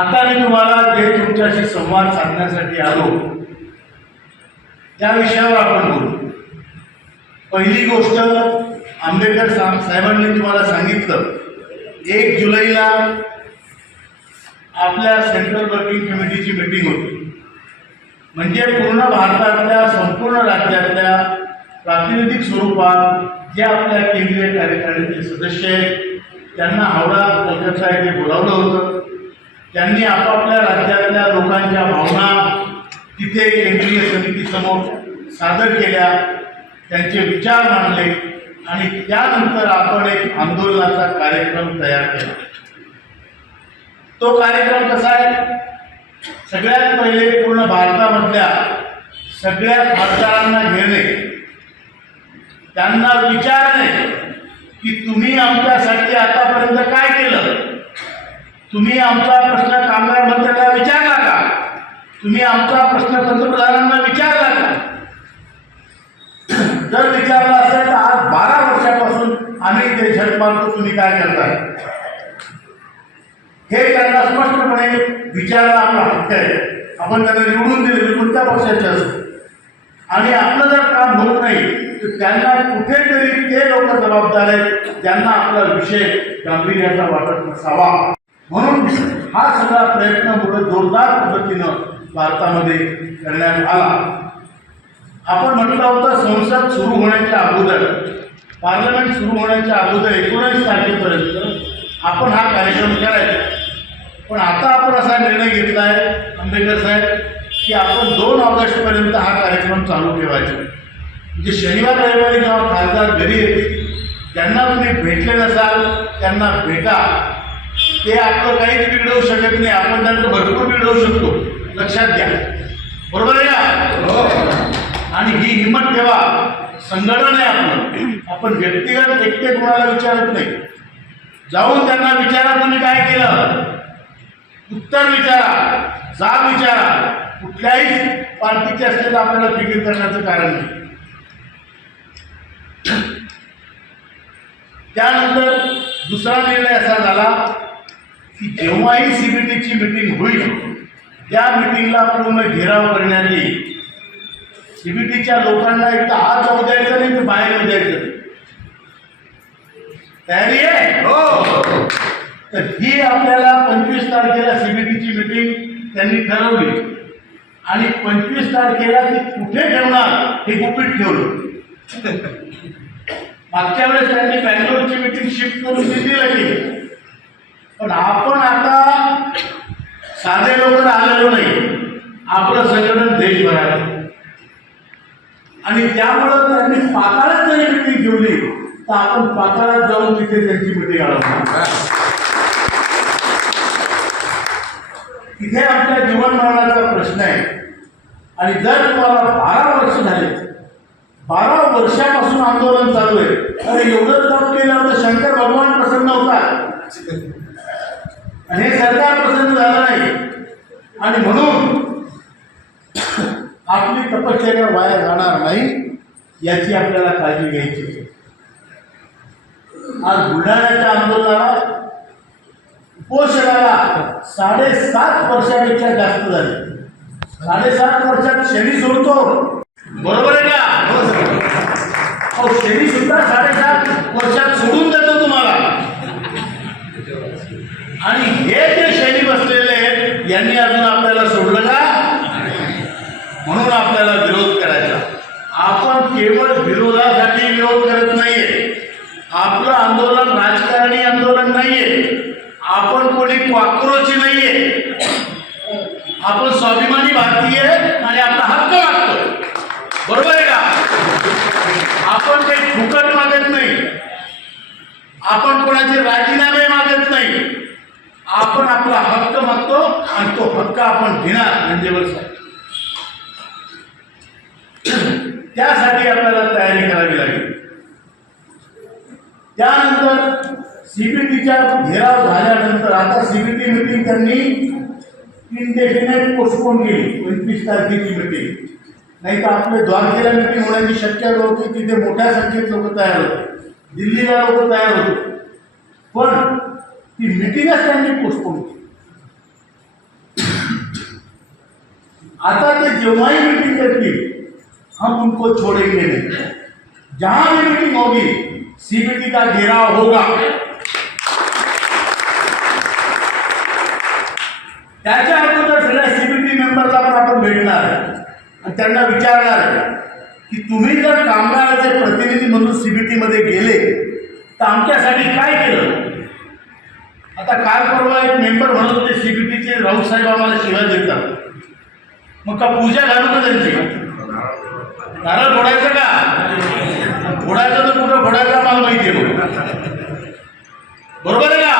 आता मी तुम्हाला जे तुमच्याशी संवाद साधण्यासाठी आलो त्या विषयावर आपण बोलू. पहिली गोष्ट, आंबेडकर साहेबांनी तुम्हाला सांगितलं 1 जुलैला आपल्या सेंट्रल वर्किंग कमिटीची मीटिंग होती. म्हणजे पूर्ण भारतातल्या संपूर्ण राज्यातल्या प्रातिनिधिक स्वरूपात जे आपल्या केंद्रीय कार्यकारिणीचे सदस्य आहेत त्यांना हावडा कलकत्ता येथे बोलावलं होतं. त्यांनी आपापल्या राज्यातल्या लोकांच्या भावना तिथे केंद्रीय समितीसमोर सादर केल्या, त्यांचे विचार मांडले आणि त्यानंतर आपण एक आंदोलनाचा कार्यक्रम तयार केला. तो कार्यक्रम कसा आहे? सगळ्यात पहिले पूर्ण भारतामधल्या सगळ्या खासदारांना घेणे, त्यांना विचारणे की तुम्ही आमच्यासाठी आतापर्यंत काय केलं? तुम्ही आमचा प्रश्न कामगार मंत्र्याला विचारला का? तुम्ही आमचा प्रश्न पंतप्रधानांना विचारला का? जर विचारला असेल तर आज 12 वर्षापासून आम्ही ते झट मारतो, तुम्ही काय करताय? हे त्यांना स्पष्टपणे विचारला आपला हक्क आहे. आपण त्यांना निवडून दिले कोणत्या पक्षाचे असो, आणि आपलं जर काम होत नाही तर त्यांना कुठेतरी ते लोक जबाबदार आहेत ज्यांना आपला विषय गांभीर्याचा वाटत नसावा. म्हणून हा सगळा प्रयत्न पुढे जोरदार पद्धतीनं भारतामध्ये करण्यात आला. आपण म्हटलं होतं संसद सुरू होण्याच्या अगोदर, पार्लमेंट सुरू होण्याच्या अगोदर 19 तारखेपर्यंत आपण हा कार्यक्रम करायचा. पण आता आपण असा निर्णय घेतला आहे आंबेडकर साहेब की आपण 2 ऑगस्टपर्यंत हा कार्यक्रम चालू ठेवायचा. म्हणजे शनिवार रविवारी जेव्हा खासदार घरी येतील त्यांना तुम्ही भेटले नसाल त्यांना भेटा. ते आपलं काहीच बिघडवू शकत नाही, आपण त्यांचं भरपूर बिघडवू शकतो, लक्षात घ्या. बरोबर आहे का? आणि ही हिंमत ठेवा. संघटन आहे आपलं, आपण व्यक्तिगत एकटे कोणाला विचारत नाही. जाऊन त्यांना विचारा तुम्ही काय केलं, उत्तर विचारा, जाब विचारा. कुठल्याही पार्टीचे असले तर आपल्याला फिकीर करण्याचं कारण नाही. त्यानंतर दुसरा निर्णय असा झाला की जेव्हाही सीबीटीची मीटिंग होईल त्या मीटिंगला पूर्ण घेराव करण्यात येईल. सीबीटीच्या लोकांना एक तर आत जाऊ द्यायचं नाही तर बाहेर येऊ द्यायचं नाही. तयारी आहे? हो. तर ही आपल्याला 25 तारखेला सीबीटीची मीटिंग त्यांनी ठरवली आणि 25 तारखेला ती कुठे ठेवणार हे गुपित ठेवलं. मागच्या वेळेस त्यांनी बँगलोरची मीटिंग शिफ्ट करून दिल्लीला केली. पण आपण आता साधे लोक आलेलो नाही, आपलं संघटन देशभरात आहे. आणि त्यामुळं त्यांनी पाताळात जरी मीटिंग ठेवली तर आपण पाताळात जाऊन तिथे त्यांची मीटिंग आढळणार. तिथे आपल्या जीवन मरणाचा प्रश्न आहे. आणि जर तुम्हाला 12 वर्ष झाले, 12 वर्षापासून आंदोलन चालू आहे, अरे एवढं काम केलं तर शंकर भगवान प्रसन्न होतात आणि हे सरकार प्रसन्न झालं नाही. आणि म्हणून आपली तपश्चर्या वाया जाणार नाही याची आपल्याला काळजी घ्यायची. आज बुलढाण्याच्या आंदोलनाला उपोषणाला 7.5 वर्षापेक्षा जास्त झाले. 7.5 वर्षात शनी सोडतो, बरोबर आहे का? शनी सुद्धा 7.5 वर्षात सोडून देतो तुम्हाला. आणि हे जे शनी बसलेले आहेत यांनी अजून आपल्याला सोडलं का? म्हणून आपल्याला विरोध करायचा. आपण केवळ विरोधासाठी विरोध करत नाहीये. आपलं आंदोलन राजकारणी आंदोलन नाहीये. आपण कोणी कॉक्रोची नाहीये. आपण स्वाभिमानी भारतीय आणि आपला हक्क मागतोय, बरोबर आहे का? आपण काही फुकट मागत नाही, आपण कोणाचे राजीनामे मागत नाही. आपण आपला हक्क मागतो आणि तो हक्क आपण घेणार. म्हणजे त्यासाठी आपल्याला तयारी करावी लागेल. त्यानंतर सीबीटीच्या घेराव झाल्यानंतर आता सीबीटी मीटिंग त्यांनी इनडेफिनेट पोस्टपोन केली. 25 तारखेची मीटिंग. नाही तर आपले द्वारकेला मीटिंग होण्याची शक्यता होती. तिथे मोठ्या संख्येत लोक तयार होते, दिल्लीला लोक तयार होते, पण ती मीटिंगच त्यांनी पोस्टपोन केली. आता ते जेव्हाही मीटिंग करतील हम उनको छोड़ेंगे नहीं, जहां भी मीटिंग होगी सीबीटी का घेराव होगा। त्याच्या अगोदर सगळ्या सीबीटी मेंबरला पण आपण भेटणार आणि त्यांना विचारणार की तुम्ही जर कामगाराचे प्रतिनिधी म्हणून सीबीटी मध्ये गेले तर आमच्यासाठी काय केलं। आता काल परवा एक मेंबर म्हणत होते सीबीटीचे, राऊत साहेब आम्हाला शिवाय देतात, मग का पूजा घालू का त्यांची, नारळ फोडायचं का, फोडायचं तर कुठं फोडायचं आम्हाला माहिती आहे, बरोबर आहे का।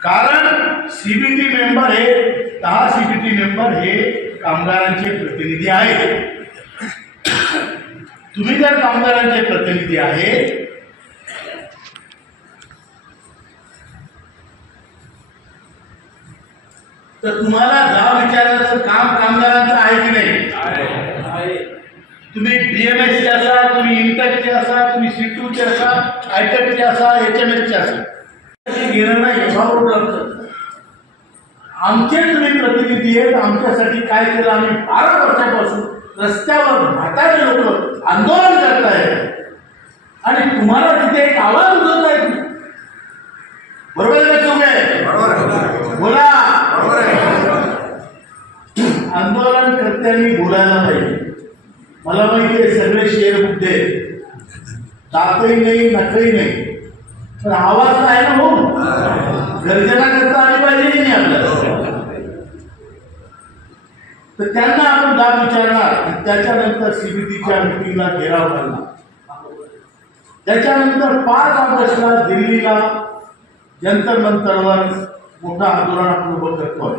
कारण सीबीटी मेंबर हे 10 सीबीटी मेंबर हे कामगारांचे प्रतिनिधी आहेत। तुम्ही जर कामगारांचे प्रतिनिधी आहे तर तुम्हाला जाब विचारण्याचं काम कामगारांचं आहे की नाही। तुम्ही बीएमएसचे असा, तुम्ही इंटकचे असा, तुम्ही सीटूचे असा, आयटकचे असा, एचएमएसचे असा, घेणं नाही याच्यावर लागतं। आमचे तुम्ही प्रतिनिधी आहेत, आमच्यासाठी काय केलं, आम्ही 12 वर्षापासून रस्त्यावर म्हातारे लोक आंदोलन करतायत आणि तुम्हाला तिथे एक आवाज उठवत आहे, बरोबर आहे का चूक आहे, बोला। आंदोलन कर्त्यांनी बोलायला पाहिजे। मला माहिती आहे सगळे शेर बुद्धे, दातही नाही नकही नाही, पण आवाज तर आहे ना, हो गर्जना करता आली पाहिजे की नाही आपल्याला। तर त्यांना आपण जाब विचारणार आणि त्याच्यानंतर सीबीटीच्या मीटिंगला घेराव करणार। त्याच्यानंतर 5 ऑगस्टला दिल्लीला जंतर मंतरवर मोठा आंदोलन आपण उभं करतोय।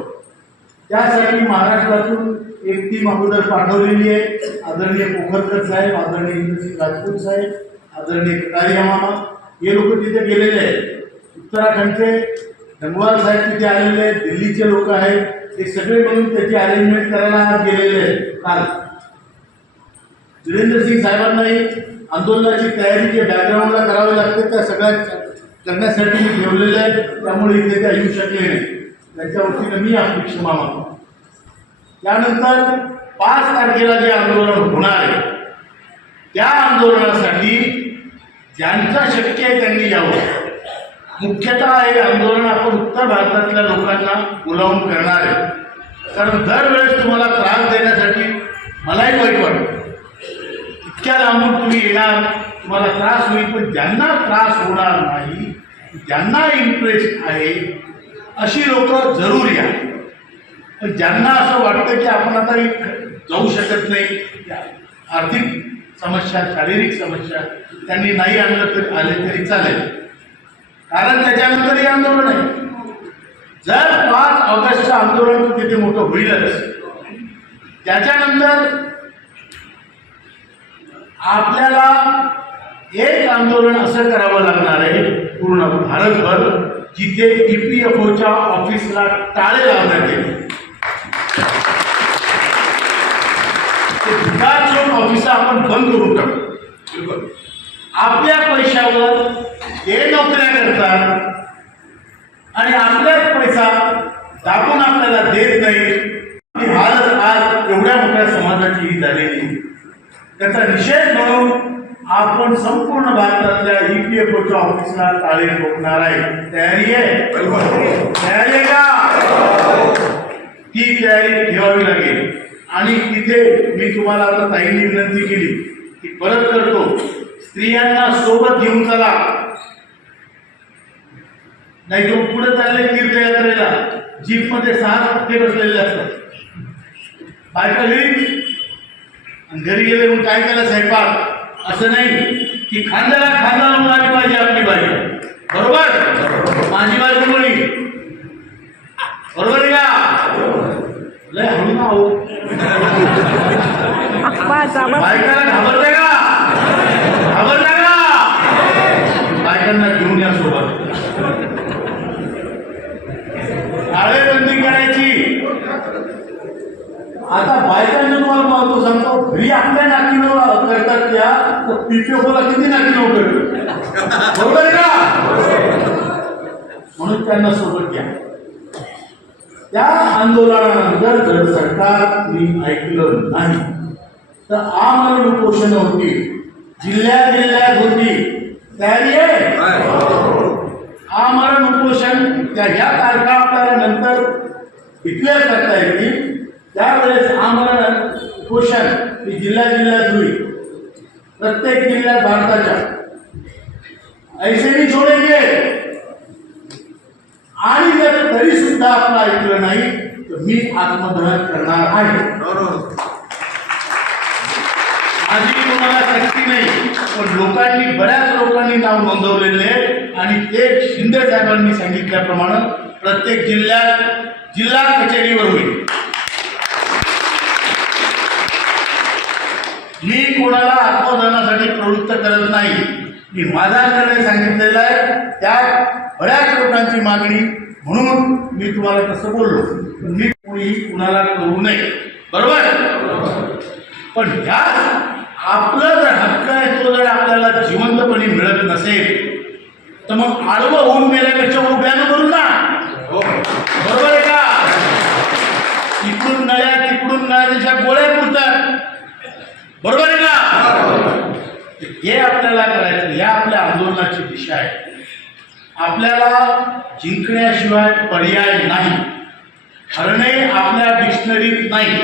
त्यासाठी महाराष्ट्रातून एक टीम अगोदर पाठवलेली आहे। आदरणीय पोखरकर साहेब, आदरणीय इंद्रसिंग राजपूत साहेब, आदरणीय कटारिया मामा हे लोक तिथे गेलेले आहेत। उत्तराखंडचे गंगवार साहेब तिथे आलेले आहेत, दिल्लीचे लोक आहेत, हे सगळे मिळून त्याची अरेंजमेंट करायला आज गेलेले आहेत। काल वीरेंद्र सिंग साहेबांनाही आंदोलनाची तयारी जे बॅकग्राऊंडला करावी लागते त्या सगळ्या करण्यासाठी मी ठेवलेलं आहे, त्यामुळे इथे त्या येऊ शकले नाही, त्यांच्या वतीनं मी आपली क्षमा मागतो। त्यानंतर 5 तारखेला जे आंदोलन होणार आहे त्या आंदोलनासाठी ज्यांचा शक्य आहे त्यांनी यावं। मुख्यतः हे आंदोलन आपण उत्तर भारतातल्या लोकांना बोलावून करणार आहे, कारण दरवेळेस तुम्हाला त्रास देण्यासाठी मलाही वाईट वाटतं। इतक्या लांबून तुम्ही येणार, तुम्हाला त्रास होईल, पण ज्यांना त्रास होणार नाही, ज्यांना इंटरेस्ट आहे अशी लोक जरूर या। पण ज्यांना असं वाटतं की आपण आता जाऊ शकत नाही, आर्थिक समस्या, शारीरिक समस्या, त्यांनी नाही आणलं तरी आले तरी चालेल, कारण त्याच्यानंतर हे आंदोलन आहे। जर 5 ऑगस्टचं आंदोलन तिथे मोठं होईलच, त्याच्यानंतर आपल्याला एक आंदोलन असं करावं लागणार आहे पूर्ण भारतभर, जिथे EPFOच्या ऑफिसला टाळे लावण्यात येतील। ऑफिस आपण बंद करून टाकू। आपल्या पैशावर हे नोकऱ्या करतात आणि आपल्याच पैसा दाबून आपल्याला देत नाही। हालच आज एवढ्या मोठ्या समाजाची ही झालेली, त्याचा निषेध म्हणून आपण संपूर्ण भारतातल्या EPFOच्या ऑफिसला टाळे ठोकणार आहे। तयारी आहे? तयारी आहे का? ती तयारी ठेवावी लागेल। आणि तिथे मी तुम्हाला आता ताईंनी विनंती केली की परत करतो, स्त्रियांना सोबत घेऊन चला, नाही तो पुढे चालले तीर्थयात्रेला जीपमध्ये 6 हप्ते बसलेले असतात, बायका घरी घरी गेले म्हणून काय केलं स्वयंपाक, असं नाही की खांद्याला खांदा लावून आली पाहिजे आपली बायको, बरोबर, माझी बायको बोली, बरोबर आहे का, लय हळू ना हो, बायकाला घाबरते का, घाबरते का, बायकांना घेऊन या सोबत, टाळेबंदी करायची। आता बायकांना तुम्हाला महत्व सांगतो, घरी आपल्या नाकीनं करतात त्या, तर PPFOला किती नाकीनं करतात, बरोबर आहे का, म्हणून त्यांना सोबत घ्या। त्या आंदोलनानंतर जर सरकारने ऐकलं नाही तर आमरण उपोषण होती, जिल्ह्यात होती. तयारी आहे आमरण उपोषण. त्या ह्या तारखा आपल्याला नंतर डिक्लेअर करता येतील. त्यावेळेस आमरण उपोषण ही जिल्ह्यात होईल, प्रत्येक जिल्ह्यात भारताच्या. ऐसे मी छोडेंगे. आणि जर तरी सुद्धा आपलं ऐकलं नाही तर मी आत्मदहन करणार आहे. माझी कोणाला शक्ती नाही, पण लोकांनी, बऱ्याच लोकांनी नाव नोंदवलेले आणि ते शिंदे साहेबांनी सांगितल्याप्रमाणे प्रत्येक जिल्ह्यात जिल्हा कचेरीवर होईल. मी कोणाला आत्मदहनासाठी प्रवृत्त करत नाही. मी माझा निर्णय सांगितलेला आहे, त्यात बऱ्याच लोकांची मागणी, म्हणून मी तुम्हाला तसं बोललो. मी कोणी कुणाला करू नये, बरोबर. पण ह्या आपलं जर हक्क आहे तो जर आपल्याला जिवंतपणे मिळत नसेल तर मग आडवं होऊन मेल्यापेक्षा उभ्यानं करू ना, बरोबर आहे का. तिकडून नळ्या तिकडून नळ्याच्या गोळ्या पुरतात, बरोबर आहे का. हे आपल्याला करायचं. या आपल्या आंदोलनाची दिशा आहे. आपल्याला जिंकण्याशिवाय पर्याय नाही. हरणे आपल्या डिक्शनरीत नाही.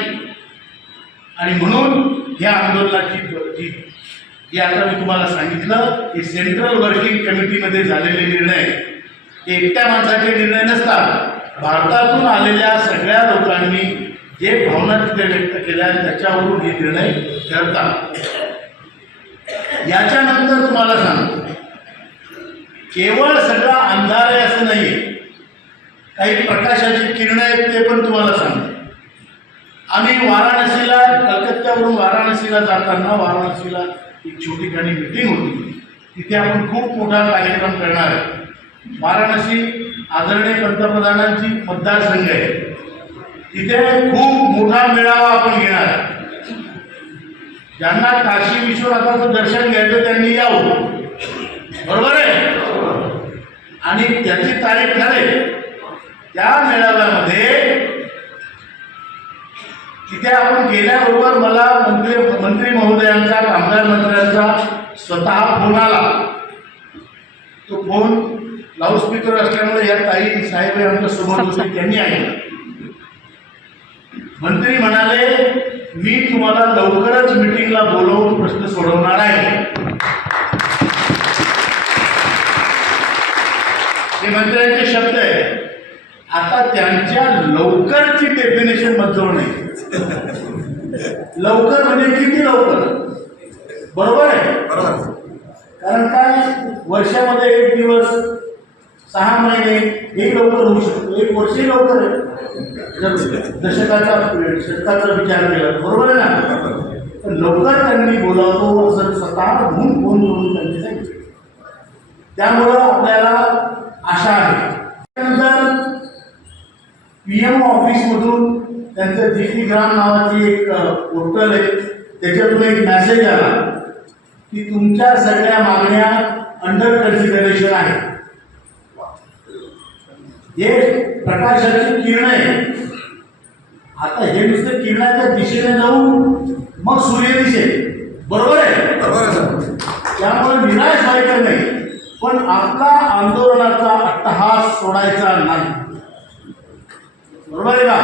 आणि म्हणून या आंदोलनाची जी आता मी तुम्हाला सांगितलं की सेंट्रल वर्किंग कमिटीमध्ये झालेले निर्णय एकट्या माणसाचे निर्णय नसतात. भारतातून आलेल्या सगळ्या लोकांनी जे भावना तिथे व्यक्त केल्या त्याच्यावरून हे निर्णय ठरतात. याच्यानंतर तुम्हाला सांगतो, केवळ सगळा अंधार आहे असं नाही, काही प्रकाशाची किरण आहेत ते पण तुम्हाला सांगतो. आम्ही वाराणसीला, कलकत्त्यावरून वाराणसीला जाताना वाराणसीला एक छोटी खानी मीटिंग होती. तिथे आपण खूप मोठा कार्यक्रम करणार आहे. वाराणसी आदरणीय पंतप्रधानांची मतदारसंघ आहे. तिथे खूप मोठा मेळावा आपण घेणार आहे. ज्यांना काशी विश्वनाथाचं दर्शन घ्यायचं त्यांनी यावं, बरोबर आहे. आणि त्याची तारीख ठरेल. त्या मेळाव्यामध्ये तिथे आपण गेल्याबरोबर मला मंत्री महोदयांचा, कामगार मंत्र्यांचा स्वतः फोन आला. तो फोन लाऊडस्पीकर असल्यामुळे या ताई साहेब आमच्या समोर होते, त्यांनी ऐकलं. मंत्री म्हणाले, मी तुम्हाला लवकरच मीटिंगला बोलवून प्रश्न सोडवणार आहे. हे मंत्र्यांचे शब्द आहे. आता त्यांच्या लवकरची डेफिनेशन बदलू नये. लवकर म्हणजे किती लवकर, बरोबर आहे. कारण काय, वर्षामध्ये एक दिवस, 6 महिने हे लवकर होऊ शकतो. एक वर्षही लवकर आहे शतकाचा विचार केला, बरोबर आहे ना. पण लवकर त्यांनी बोलावतो असं स्वतः म्हणून फोन करून त्यांनी सांगितलं. त्यामुळं आपल्याला आशा आहे. त्यानंतर PM ऑफिसमधून त्यांचं जीटी ग्राम नावाची एक पोर्टल आहे, त्याच्यातून एक मेसेज आला की तुमच्या सगळ्या मागण्या अंडर कन्सिडरेशन आहे. हे प्रकाशाची किरण आहे. आता हे नुसतं किरणाच्या दिशेने जाऊन मग सूर्य दिसेल, बरोबर आहे. त्यामुळे निराश व्हायचं नाही, पण आपला आंदोलनाचा अट्टहास सोडायचा नाही, बरोबर आहे का.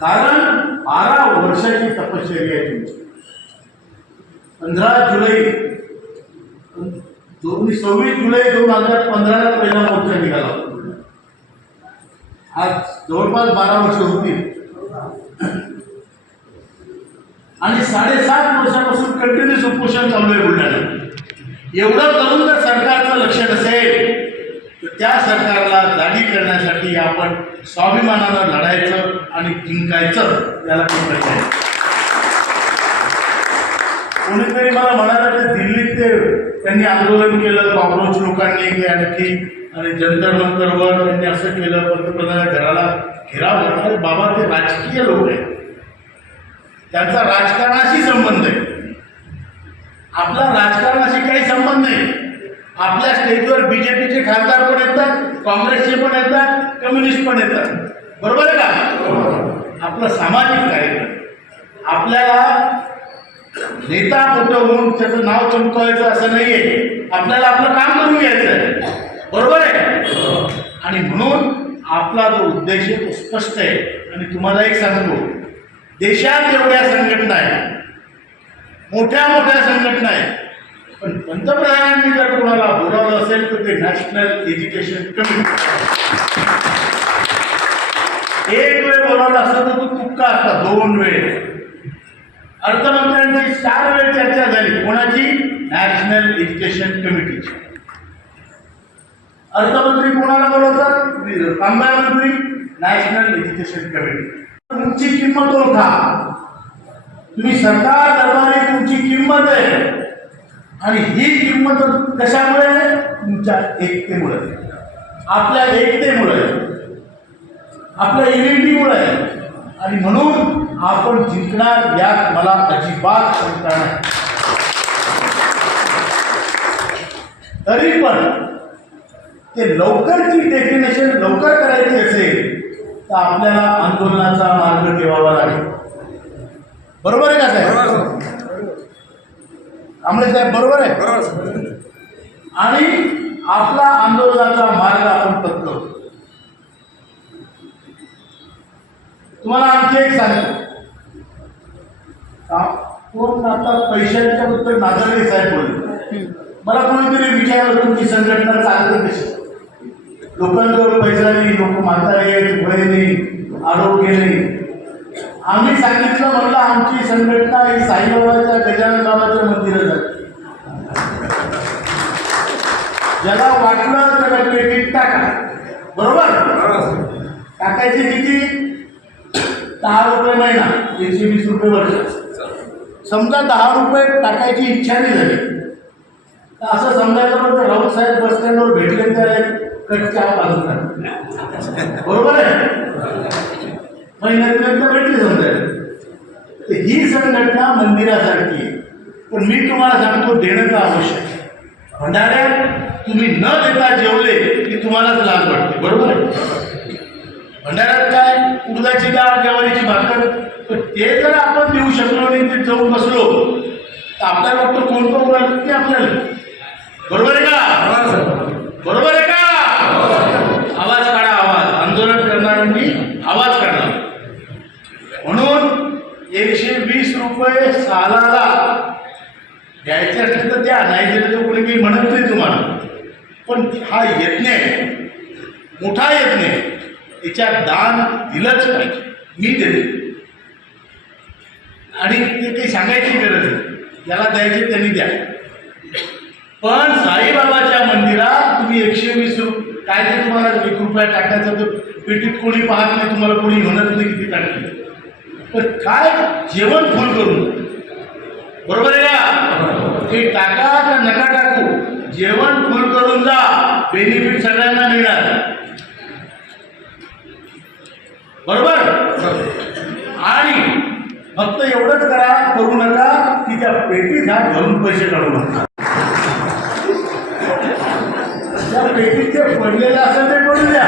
कारण 12 वर्षाची तपश्चर्या आहे तुमची. 15 जुलै 26 जुलै 2015 पहिला मोर्चा निघाला. आज जवळपास 12 वर्ष होतील आणि 7.5 वर्षापासून कंटिन्युअस उपोषण चालू आहे बुलढाण्यात. एवढं करून जर सरकारचं लक्ष नसेल तर त्या सरकारला जागी करण्यासाठी आपण स्वाभिमानानं लढायचं आणि जिंकायचं, याला कोणतं आहे. कोणीतरी मला म्हणाला की दिल्लीत त्यांनी आंदोलन केलं, कॉक्रोच लोकांनी की आणखी, आणि जंतर मंतरवर त्यांनी असं केलं, पंतप्रधानाच्या घराला घेराव घातला. बाबा, ते राजकीय लोक आहेत, त्यांचा राजकारणाशी संबंध आहे. आपला राजकारणाशी काही संबंध नाही. आपल्या स्टेजवर बीजेपीचे खासदार पण येतात, काँग्रेसचे पण येतात, कम्युनिस्ट पण येतात. बरोबर आहे का? आपलं सामाजिक कार्यक्रम. आपल्याला नेता मोठं होऊन त्याचं नाव चमकवायचं असं नाहीये. आपल्याला आपलं काम करून घ्यायचं आहे. बरोबर आहे? आणि म्हणून आपला जो उद्देश आहे तो स्पष्ट आहे. आणि तुम्हाला एक सांगतो, देशात एवढ्या संघटना आहेत, मोठ्या मोठ्या संघटना आहेत, पण पंतप्रधानांनी जर कोणाला बोलावलं असेल तर ते नॅशनल एज्युकेशन कमिटी. एक वेळ बोलावलं असतं तर तो तुक्का असता, 2 वेळ. अर्थमंत्र्यांची 4 वेळ चर्चा झाली. कोणाची? नॅशनल एज्युकेशन कमिटीची. अर्थमंत्री कोणाला बोलवतात? कामगार मंत्री. National education committee. तुमची किंमत ओळखा. तुम्ही सरकार दरबारी तुमची किंमत आहे. आणि ही किंमत कशामुळे? तुमच्या एकतेमुळे, आपल्या एकतेमुळे, आपल्या युनिटीमुळे. आणि म्हणून आपण जिंकणार यात मला अजिबात शंका नाही. तरी पण ते लवकरची डेफिनेशन लवकर करायची असेल तर आपल्याला आंदोलनाचा मार्ग ठेवावा लागेल. बरोबर आहे का साहेब? कांबळे साहेब बरोबर आहे? आणि आपला आंदोलनाचा मार्ग आपण पत्करू. तुम्हाला आणखी एक सांगतो. कोण आता पैशांच्या बद्दल नागरिक साहेब बोलले. मला कोणीतरी विचारलं तुमची संघटना चालते कशी? लोकांजवळ पैसा नाही, लोक म्हातारे आहेत, वय नाही, आरोग्य नाही. आम्ही सांगितलं, म्हणलं आमची संघटना ही साईबाबाच्या गजानन बाबाच्या मंदिरात जाते. ज्याला वाटलं त्याला पेटीत टाका. बरोबर? टाकायचे किती? 10 रुपये महिना, 120 रुपये वर्ष. समजा 10 रुपये टाकायची इच्छा नाही झाली तर असं समजायचं पण राऊत साहेब बस स्टँडवर भेटले त्याला कटच्या बाजूला. बरोबर आहे? महिन्यात भेटले समजायला. ही संघटना मंदिरासारखी आहे. पण मी तुम्हाला सांगतो, देणं का आवश्यक. भंडाऱ्यात तुम्ही न देता जेवले की तुम्हालाच लाज वाटते. बरोबर आहे? भंडाऱ्यात काय? उडदाची डाळ, ज्वारीची भाकर. तर ते जर आपण देऊ शकलो नाही, ते जाऊन बसलो तर आपल्याला वाटतं कोण कोण की आपल्याला. बरोबर आहे का? बरोबर आहे का? आवाज काढा, आवाज. आंदोलन करणाऱ्यांनी आवाज काढला. म्हणून 120 रुपये सालाला द्यायचे असले तर द्या, नाही दिलं तर कोणी काही म्हणत नाही तुम्हाला. पण हा यज्ञ आहे, मोठा यज्ञ आहे. याच्यात दान दिलंच पाहिजे. मी दिले आणि ते काही सांगायची गरज नाही. ज्याला द्यायचे त्यांनी द्या. पण साईबाबाच्या मंदिरात तुम्ही 120 रुपये काय ते तुम्हाला 1 रुपया टाकायचं तर पेटीत कोणी पाहत नाही, तुम्हाला कोणी म्हणत नाही किती टाकले. पण काय जेवण फुल करून. बरोबर आहे का? ते टाका का नका टाकू, जेवण फुल करून जा. बेनिफिट सगळ्यांना मिळणार. बरोबर? आणि फक्त एवढंच करू नका की त्या पेटीत हात घालून पैसे काढू नका. त्या पेटीत जे पडलेलं असेल ते पडू द्या,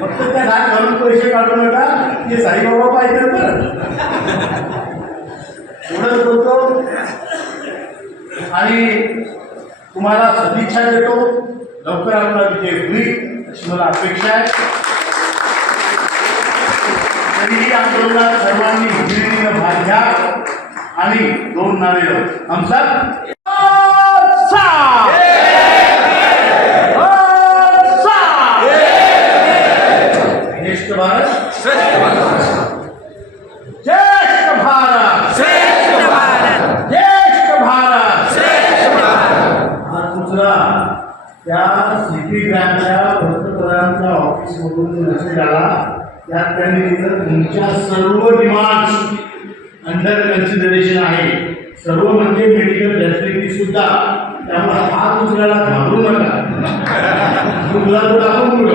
फक्त त्या हात घालून पैसे काढू नका. हे साईबाबा पाहिजे बरं. एवढंच बोलतो आणि तुम्हाला सदिच्छा देतो. लवकर आपला विजय होईल अशी मला अपेक्षा आहे. तरीही आंदोलनात सर्वांनी हिरिरीनं भाग घ्या आणि 2 नारे आमचा श्रेष्ठ भारत, श्रेष्ठ भारत, ज्येष्ठ भारत, श्रेष्ठ भारत, ज्येष्ठ भारत, श्रेष्ठ भारत. हा दुसरा त्या सिटी बँकच्या पंतप्रधानांच्या ऑफिसमधून मेसेज आला. त्यात त्यांनी तुमच्या सर्व डिमांड्स अंडर कन्सिडरेशन आहे. सर्व म्हणजे मेडिकल फॅसिलिटी सुद्धा. त्यामुळे हात उचलायला घाबरू नका. तुला तो दाखवून